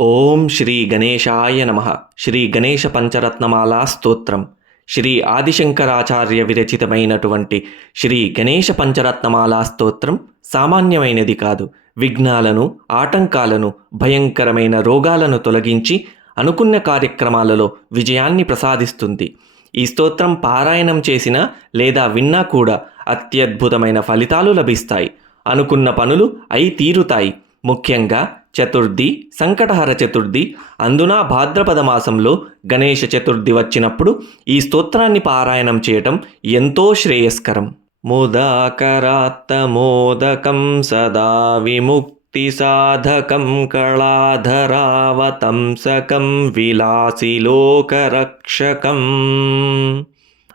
ఓం శ్రీ గణేశాయ నమః. శ్రీ గణేశ పంచరత్నమాలా స్తోత్రం. శ్రీ ఆదిశంకరాచార్య విరచితమైనటువంటి శ్రీ గణేశ పంచరత్నమాలా స్తోత్రం సామాన్యమైనది కాదు. విఘ్నాలను, ఆటంకాలను, భయంకరమైన రోగాలను తొలగించి అనుకున్న కార్యక్రమాలలో విజయాన్ని ప్రసాదిస్తుంది. ఈ స్తోత్రం పారాయణం చేసినా లేదా విన్నా కూడా అత్యద్భుతమైన ఫలితాలు లభిస్తాయి. అనుకున్న పనులు అయి తీరుతాయి. ముఖ్యంగా చతుర్థి, సంకటహర చతుర్థి, అందున భాద్రపద మాసంలో గణేష చతుర్థి వచ్చినప్పుడు ఈ స్తోత్రాన్ని పారాయణం చేయటం ఎంతో శ్రేయస్కరం. ముదాకరాత్తమోదకం సదా విముక్తి సాధకం కళాధరావతంసకం విలాసిలోకరక్షకం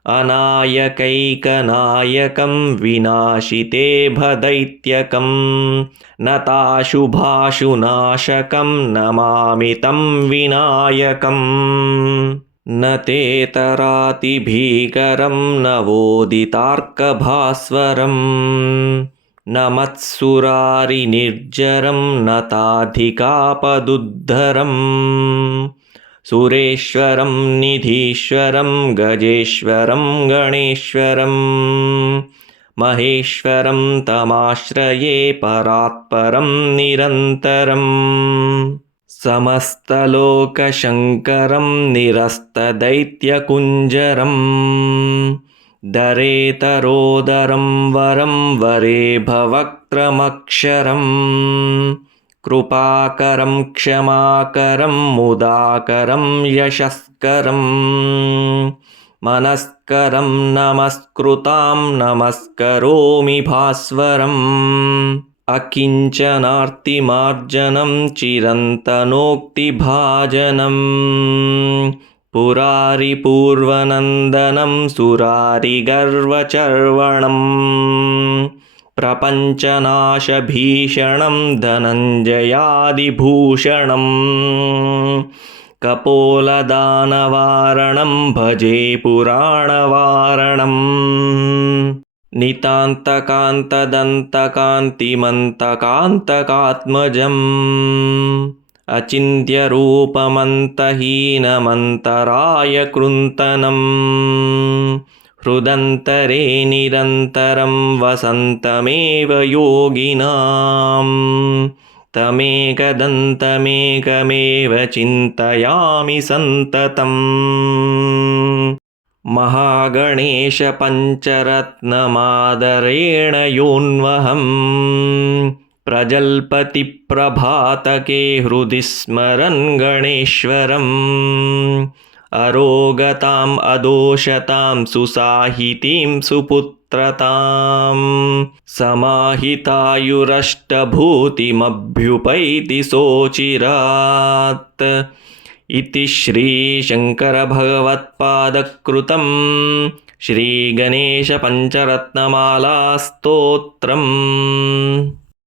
అనాయకైకనాయకం వినాశితే భదైత్యకం నతాశుభాశునాశకం నమామి తం వినాయకం. నతేతరాతిభీకరం నవోదితార్కభాస్వరం నమత్సురారి నిర్జరం నతాధికాపదుద్ధరం సురేశ్వరం నిధీశ్వరం గజేశ్వరం గణేశ్వరం మహేశ్వరం తమాశ్రయే పరాత్పరం నిరంతరం సమస్తలోకశంకరం నిరస్తదైత్యకుంజరం దరేతరోదరం వరం వరేభవక్త్రమక్షరం కృపాకరం క్షమాకరం ముదాకరం యశస్కరం మనస్కరం నమస్కృతాం నమస్కరోమి భాస్వరం అకించనార్తిమార్జనం చిరంతనోక్తిభాజనం పురారి పూర్వనందనం సురారి గర్వచర్వణం ప్రపంచనాశభీషణం ధనంజయాదిభూషణం కపోలదానవారణం భజే పురాణవారణం నితాంతకాంతదంతకాంతిమంతకాంతకాత్మజం అచింత్యరూపమంతహీనమంతరాయ కృంతనం హృదంతరే నిరంతరం వసంతమేవ యోగినాం తమేకదంతమేకమేవ చింతయామి సంతతం. మహాగణేశ పంచరత్నమాదరేణ యోన్వహం ప్రజల్పతి ప్రభాతకే హృది స్మరన్ గణేశ్వరం అరోగతాం అదోషతాం సుసాహితీం సుపుత్రతాం సమాహితాయురష్టభూతిమభ్యుపైతి సోచిరాత్. ఇతి శ్రీ శంకర భగవత్పాదకృతం శ్రీ గణేశ పంచరత్నమాలా స్తోత్రం.